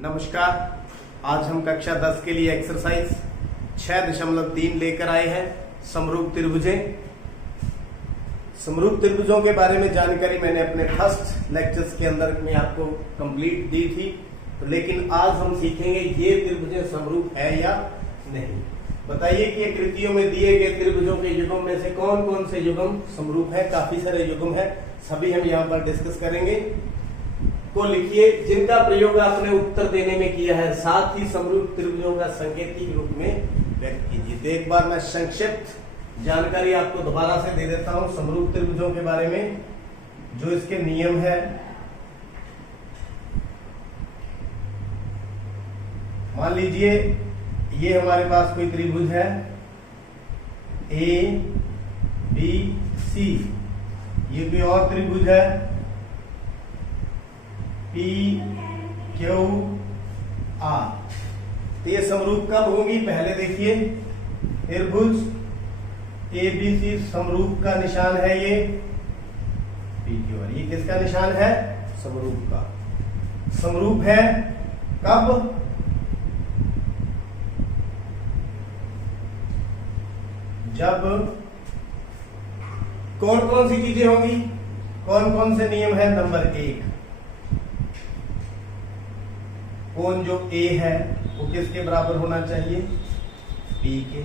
नमस्कार। आज हम कक्षा 10 के लिए एक्सरसाइज 6.3 लेकर आए हैं। समरूप त्रिभुजें। समरूप त्रिभुजों के बारे में जानकारी मैंने अपने फर्स्ट लेक्चर्स के अंदर में आपको कंप्लीट दी थी, तो लेकिन आज हम सीखेंगे ये त्रिभुजें समरूप है या नहीं। बताइए कि आकृतियों में दिए गए त्रिभुजों के युग्म में से कौन कौन से युग्म समरूप है। काफी सारे युग्म है, सभी हम यहाँ पर डिस्कस करेंगे। को लिखिए जिनका प्रयोग आपने उत्तर देने में किया है, साथ ही समरूप त्रिभुजों का संकेतिक रूप में व्यक्त कीजिए। तो एक बार मैं संक्षिप्त जानकारी आपको दोबारा से दे देता हूं समरूप त्रिभुजों के बारे में। जो इसके नियम है, मान लीजिए ये हमारे पास कोई त्रिभुज है ए बी सी, ये कोई और त्रिभुज है पी क्यू आर। तो ये समरूप कब होंगी, पहले देखिए त्रिभुज ए बी सी समरूप का निशान है ये पी क्यू आर। ये किसका निशान है? समरूप का। समरूप है कब? जब कौन कौन सी चीजें होंगी, कौन कौन से नियम है। नंबर 1, कोण जो A है वो किसके बराबर होना चाहिए? P के।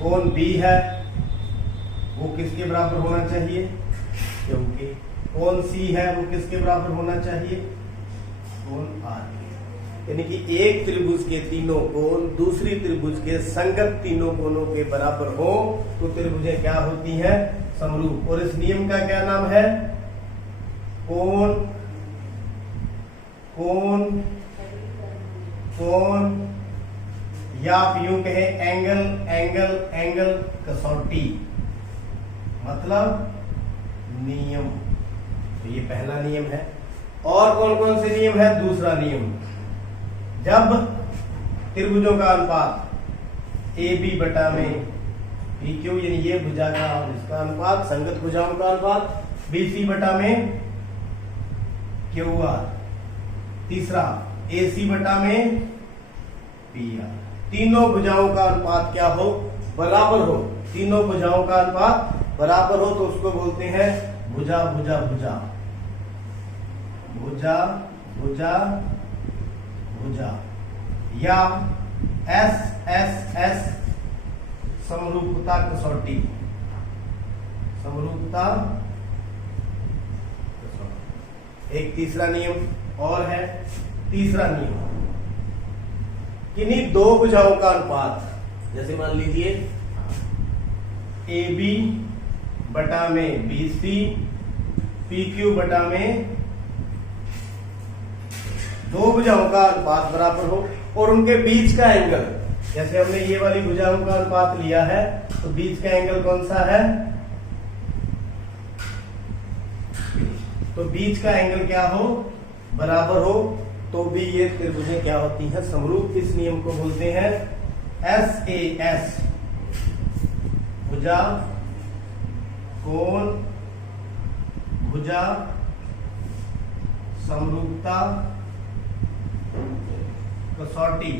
कोण B है वो किसके बराबर होना चाहिए? Q के। कोण C है वो किसके बराबर होना चाहिए? कोण R के। यानी कि एक त्रिभुज के तीनों कोण दूसरी त्रिभुज के संगत तीनों कोणों के बराबर हो तो त्रिभुजें क्या होती हैं? समरूप। और इस नियम का क्या नाम है? कोण कोण कोण, या आप यूं कहे एंगल एंगल एंगल कसौटी, मतलब नियम। तो ये पहला नियम है। और कौन कौन से नियम है? दूसरा नियम, जब त्रिभुजों का अनुपात ए बी बटा में बी क्यू, यानी ये भुजा का और इसका अनुपात, संगत भुजाओं का अनुपात बी सी बटा में क्यू आर। तीसरा ए सी बटा में पी आर। तीनों भुजाओं का अनुपात क्या हो? बराबर हो। तीनों भुजाओं का अनुपात बराबर हो तो उसको बोलते हैं भुजा भुजा भुजा भुजा भुजा भुजा, या एस एस एस समरूपता कसौटी। समरूपता कसौटी। एक तीसरा नियम और है। तीसरा नियम, किन्हीं दो भुजाओं का अनुपात, जैसे मान लीजिए ए बी बटा में बी सी, पी क्यू बटा में, दो भुजाओं का अनुपात बराबर हो और उनके बीच का एंगल, जैसे हमने ये वाली भुजाओं का अनुपात लिया है तो बीच का एंगल कौन सा है? तो बीच का एंगल क्या हो? बराबर हो, तो भी ये त्रिभुजें क्या होती हैं? समरूप। इस नियम को बोलते हैं एस ए एस, भुजा कोण भुजा समरूपता कसौटी।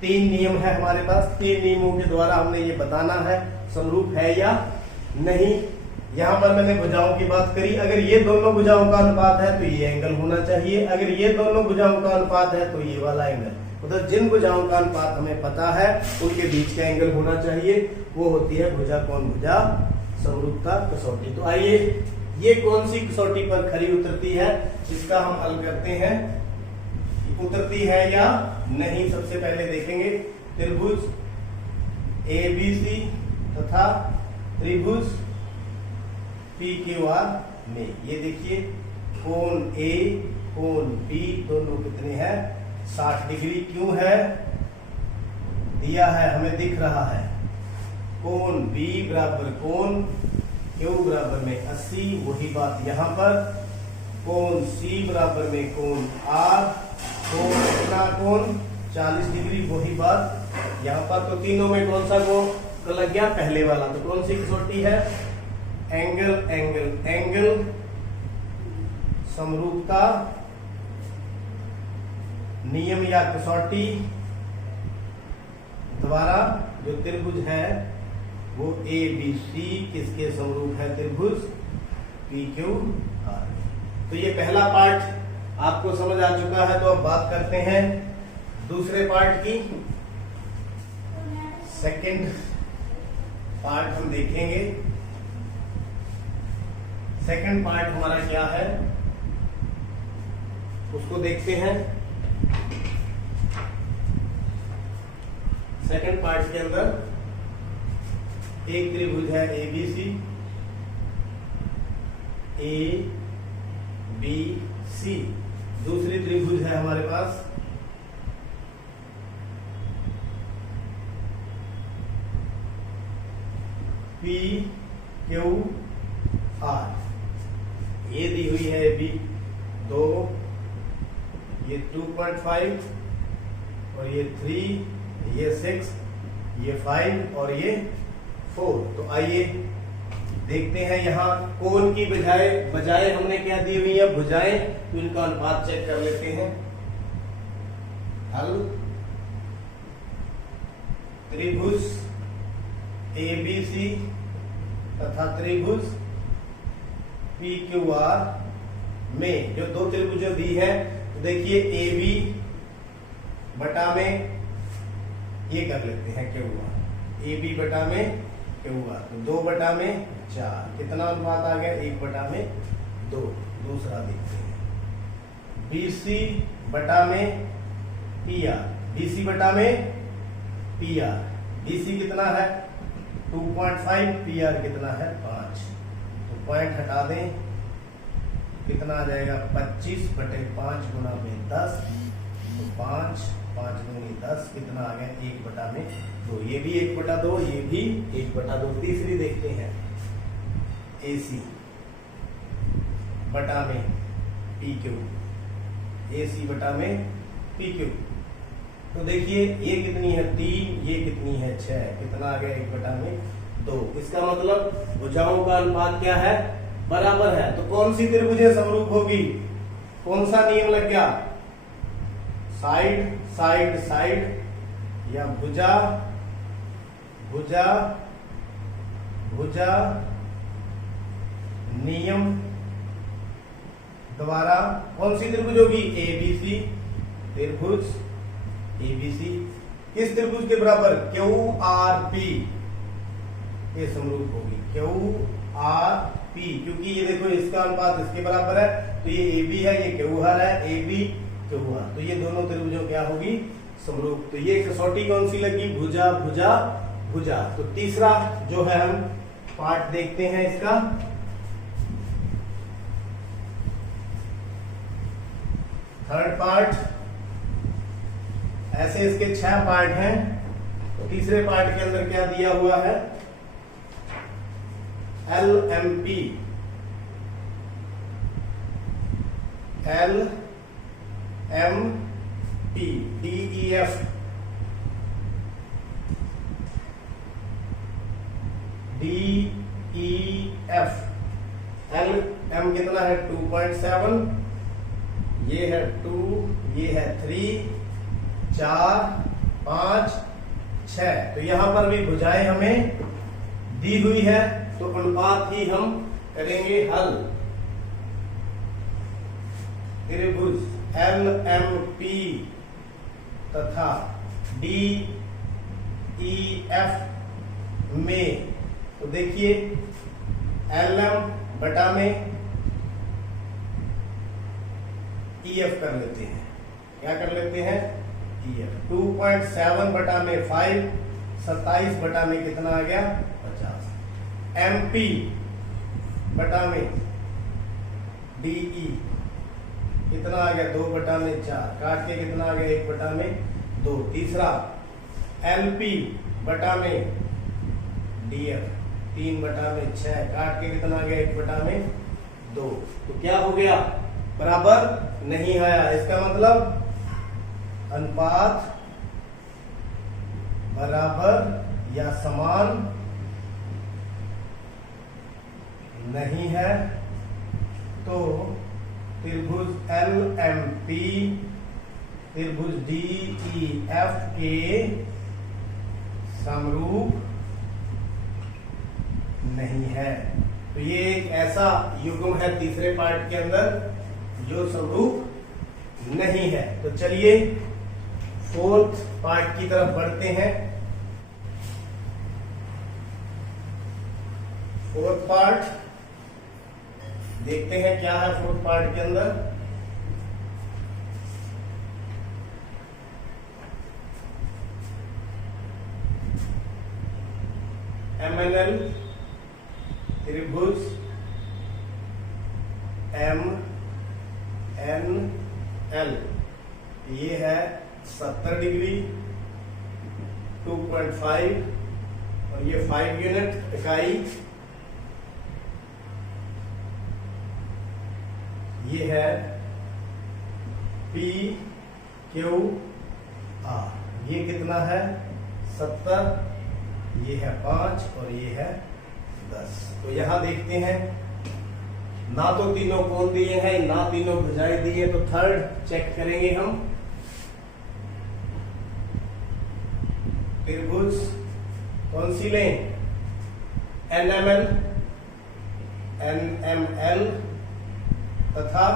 3 नियम है हमारे पास। 3 नियमों के द्वारा हमने ये बताना है समरूप है या नहीं। यहां पर मैंने भुजाओं की बात करी, अगर ये दोनों भुजाओं का अनुपात है तो ये एंगल होना चाहिए, अगर ये दोनों भुजाओं का अनुपात है तो ये वाला एंगल। मतलब जिन भुजाओं का अनुपात हमें पता है उनके बीच का एंगल होना चाहिए, वो होती है भुजा कोण भुजा समरूपता कसौटी। तो आइए, ये कौन सी कसौटी पर खरी उतरती है, इसका हम हल करते हैं। उतरती है या नहीं, सबसे पहले देखेंगे त्रिभुज ए बी सी तथा त्रिभुज पी क्यू आर में। ये देखिए कोण ए कोण बी दोनों कितने हैं? 60 डिग्री। क्यों है? दिया है, हमें दिख रहा है। कोण बी बराबर कोण क्यू बराबर में 80, वही बात यहाँ पर। कोण सी बराबर में कोण आर, कोण कितना? कोण 40 डिग्री, वही बात यहाँ पर। तो तीनों में कौन सा कोण लग गया? पहले वाला। तो कौन सी कसौटी है? एंगल एंगल एंगल समरूपता नियम या कसौटी द्वारा जो त्रिभुज है वो ए बी सी किसके समरूप है? त्रिभुज पी क्यू आर। तो ये पहला पार्ट आपको समझ आ चुका है। तो अब बात करते हैं दूसरे पार्ट की। सेकंड पार्ट हम देखेंगे। सेकंड पार्ट हमारा क्या है उसको देखते हैं। सेकंड पार्ट के अंदर एक त्रिभुज है ए बी सी, ए बी सी। दूसरी त्रिभुज है हमारे पास पी क्यू आर। ये दी हुई है ए बी 2, ये 2.5 और ये 3, ये 6, ये 5 और ये 4। तो आइए देखते हैं यहां कोण की बजाय हमने क्या दी हुई है? भुजाएं। तो इनका अनुपात चेक कर लेते हैं। हल त्रिभुज ए बी सी तथा त्रिभुज पी क्यू आर में जो दो त्रिभुजें दी है, तो देखिए ए बी बटा में ये कर लेते हैं क्यू आर, ए बी बटा में क्यू आर, तो 2 बटा में 4। कितना अनुपात आ गया? 1 बटा में 2। दूसरा देखते हैं बी सी बटा में पी आर, बी सी बटा में पी आर। बी सी कितना है? 2.5, पी आर कितना है? 5। तो पॉइंट हटा दें, कितना आ जाएगा? 25 बटे 5 गुना में 10। तो 5 दूनी 10, कितना आ गया? 1 बटा में 2। ये भी 1 बटा 2, ये भी 1 बटा 2। तीसरी देखते हैं ए सी बटा में पी क्यू, ए सी बटा में पी क्यू। तो देखिए ये कितनी है? 3, ये कितनी है? 6। कितना आ गया? 1 बटा में 2। इसका मतलब भुजाओं का अनुपात क्या है? बराबर है। तो कौन सी त्रिभुजें समरूप होगी? कौन सा नियम लग गया? साइड साइड साइड या भुजा भुजा भुजा नियम द्वारा कौन सी त्रिभुज होगी? A B C. त्रिभुज ए बी सी किस त्रिभुज के बराबर? क्यू आर पी के समरूप होगी। क्यू आर पी, क्योंकि ये देखो इसका अनुपात इसके बराबर है, तो ये ए बी है, ये क्यू आर है, ए बी क्यू आर। तो ये दोनों त्रिभुजों क्या होगी? समरूप। तो ये कसौटी कौन सी लगी? भुजा भुजा भुजा। तो तीसरा जो है हम पार्ट देखते हैं इसका। थर्ड पार्ट, ऐसे इसके 6 पार्ट हैं। तो तीसरे पार्ट के अंदर क्या दिया हुआ है? L M P, L M P, D E F, D E F. L M कितना है? 2.7, ये है 2, ये है 3, 4, 5, 6। तो यहां पर भी भुजाएं हमें दी हुई है, तो अनुपात ही हम करेंगे हल। त्रिभुज एल एम पी तथा डी ई एफ में, तो देखिए एल एम बटा में ई एफ कर लेते हैं। क्या कर लेते हैं? E F. 2.7 बटा में 5, 27 बटा में कितना आ गया? 50। एम पी बटा में डी ई कितना आ गया? 2 बटा में 4, काट के कितना आ गया? 1 बटा में 2। तीसरा एल पी बटा में डी एफ 3 बटा में 6, काट के कितना आ गया? 1 बटा में 2। तो क्या हो गया? बराबर नहीं आया। इसका मतलब अनुपात बराबर या समान नहीं है। तो त्रिभुज एल एम पी त्रिभुज डी ई एफ के समरूप नहीं है। तो ये एक ऐसा युग्म है तीसरे पार्ट के अंदर जो समरूप नहीं है। तो चलिए फोर्थ पार्ट की तरफ बढ़ते हैं। फोर्थ पार्ट देखते हैं क्या है फोर्थ पार्ट के अंदर। MNL त्रिभुज MNL ये है 70 डिग्री 2.5 और ये 5 यूनिट इकाई। ये है PQR, ये कितना है 70, ये है 5 और ये है 10। तो यहां देखते हैं ना तो तीनों कोण दिए हैं ना तीनों भुजाएं दी है, तो थर्ड चेक करेंगे हम। त्रिभुज कौन सी लें? NML तथा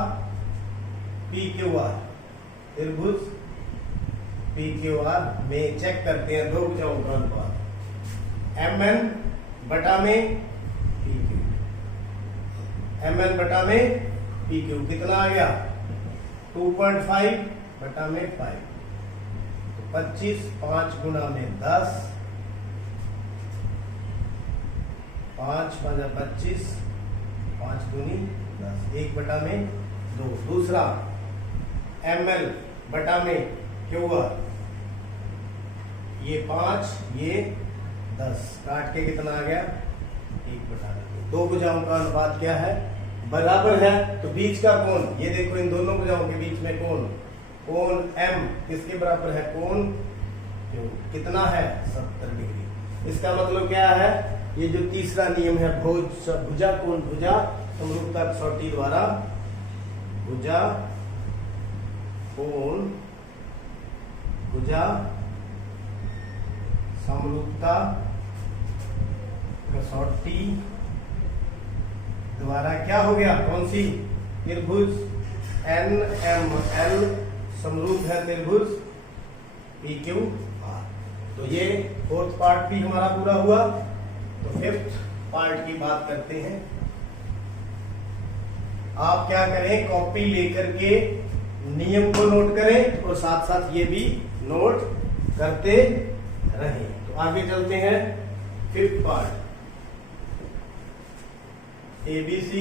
PQR। त्रिभुज PQR में चेक करते हैं दो भुजाओं का अनुपात। MN बटा में PQ, MN बटा में PQ कितना आ गया 2.5 बटा में 5, तो 25, 5 गुना में 10, 5 × 25, 5 दूनी 10, 1 बटा में 2। दूसरा ML बटा में QR, ये 5 ये 10, काट के कितना आ गया 1 बटा 2। दो भुजाओं का अनुपात क्या है? बराबर है। तो बीच का कोण, ये देखो इन दोनों भुजाओं के बीच में कोण M किसके बराबर है? कोण Q कितना है 70 डिग्री। इसका मतलब क्या है? ये जो तीसरा नियम है भुजा कोण भुजा समरूपता कसौटी द्वारा भुजा कोण भुजा समरूपता कसौटी द्वारा क्या हो गया? कौन सी? त्रिभुज NML समरूप है त्रिभुज PQR। तो ये फोर्थ पार्ट भी हमारा पूरा हुआ। तो फिफ्थ पार्ट की बात करते हैं। आप क्या करें, कॉपी लेकर के नियम को नोट करें और साथ साथ ये भी नोट करते रहें। तो आगे चलते हैं फिफ्थ पार्ट। ABC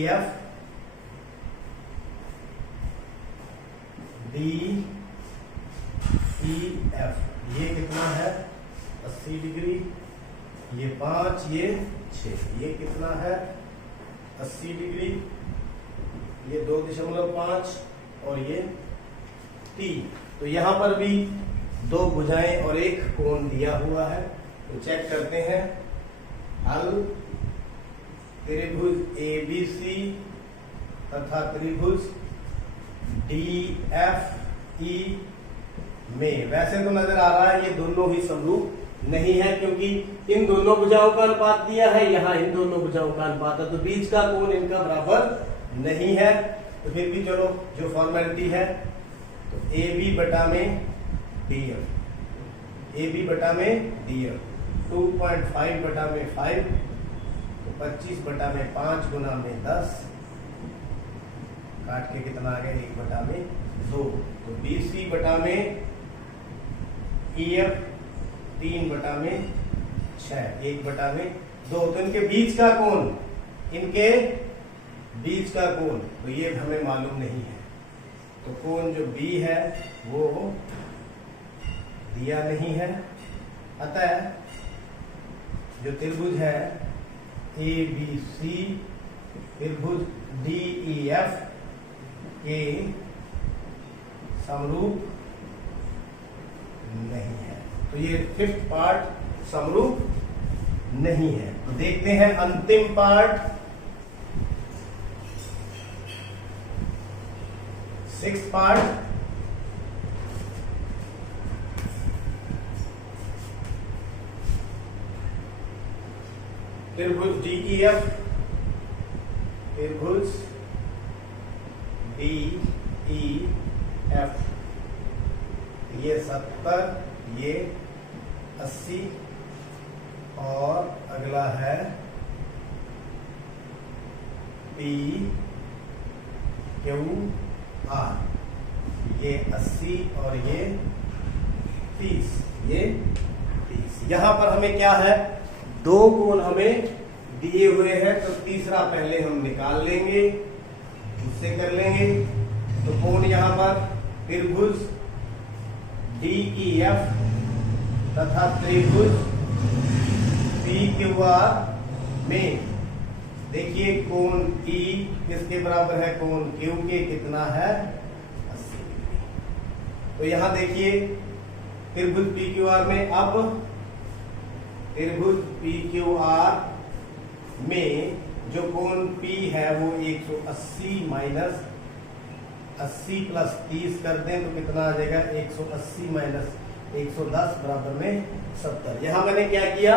DEF ये कितना है 80 डिग्री, ये 5 ये 6, ये कितना है 80 डिग्री, ये 2.5 और ये 3। तो यहां पर भी दो भुजाएं और एक कोण दिया हुआ है। तो चेक करते हैं। हल त्रिभुज ABC तथा त्रिभुज DFE में वैसे तो नजर आ रहा है ये दोनों ही समरूप नहीं है, क्योंकि इन दोनों भुजाओं का अनुपात दिया है, यहाँ इन दोनों भुजाओं का अनुपात है, तो बीच का कोण इनका बराबर नहीं है। तो फिर भी चलो जो फॉर्मेलिटी है, तो AB बटा में DF, AB बटा में DF 2.5 बटा में 5, तो 25 बटा में 5 गुना में 10, काट के कितना आ गया 1 बटा में 2। तो BC बटा में EF 3 बटा में 6, 1 बटा में 2। तो इनके बीच का कोण, इनके बीच का कोण तो ये हमें मालूम नहीं है। तो कोण जो B है वो दिया नहीं है। अतः जो त्रिभुज है ABC त्रिभुज DEF के समरूप नहीं है। तो ये फिफ्थ पार्ट समरूप नहीं है। तो देखते हैं अंतिम पार्ट सिक्स पार्ट त्रिभुज DEF, त्रिभुज DEF, ये 70, ये 80 और अगला है PQR, ये 80 और ये 30, ये 30। यहां पर हमें क्या है, दो कोण हमें दिए हुए हैं, तो तीसरा पहले हम निकाल लेंगे, उससे कर लेंगे। तो कोण यहां पर त्रिभुज DEF तथा त्रिभुज PQR में देखिए कोण E किसके बराबर है, कोण Q के कितना है, 80 डिग्री। तो यहां देखिए त्रिभुज PQR में, अब त्रिभुज PQR में जो कोण P है वो 180 माइनस 80 प्लस 30 कर दें तो कितना आ जाएगा, 180 माइनस 110 बराबर में 70। यहां मैंने क्या किया,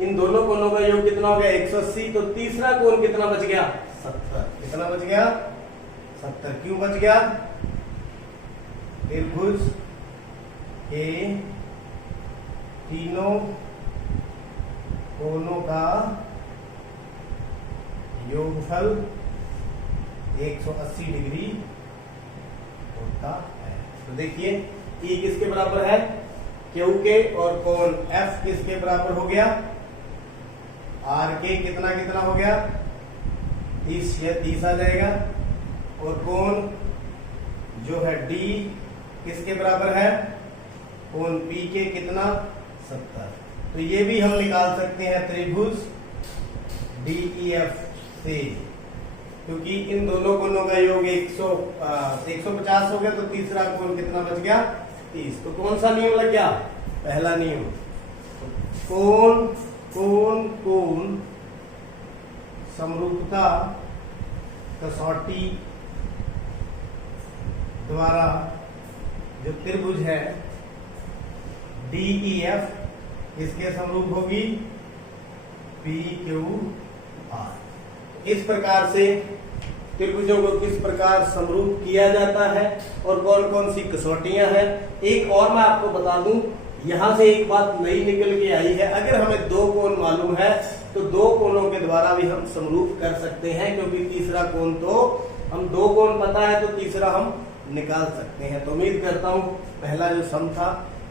इन दोनों कोणों का योग कितना हो गया, 180, तो तीसरा कोण कितना बच गया, 70। कितना बच गया, 70। क्यों बच गया, त्रिभुज के तीनों कोणों का योगफल 180 डिग्री होता है। तो देखिए E किसके बराबर है, Q के, और कोण F किसके बराबर हो गया, R के, कितना कितना हो गया, 30, यह 30 आ जाएगा। और कोण जो है D किसके बराबर है, कोण P के कितना, 70। तो ये भी हम निकाल सकते हैं त्रिभुज DEF से, क्योंकि इन दोनों कोणों का योग 150 हो गया, तो तीसरा कोण कितना बच गया, 30। तो कौन सा नियम लग गया, पहला नियम, कोण कोण कोण समरूपता कसौटी द्वारा जो त्रिभुज है DEF इसके समरूप होगी PQR। इस प्रकार से त्रिभुजों को किस प्रकार समरूप किया जाता है और कौन कौन सी कसौटियां हैं। एक और मैं आपको बता दूं, यहां से एक बात नई निकल के आई है, अगर हमें दो कोण मालूम है तो दो कोणों के द्वारा भी हम समरूप कर सकते हैं, क्योंकि तीसरा कोण तो हम दो कोण पता है तो तीसरा हम निकाल सकते हैं। तो उम्मीद करता हूं पहला जो सम था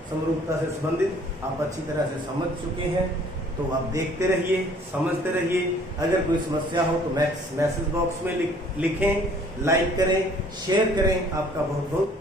समरूपता से संबंधित आप अच्छी तरह से समझ चुके हैं। तो आप देखते रहिए, समझते रहिए। अगर कोई समस्या हो तो मैसेज बॉक्स में लिखें, लाइक करें, शेयर करें। आपका बहुत बहुत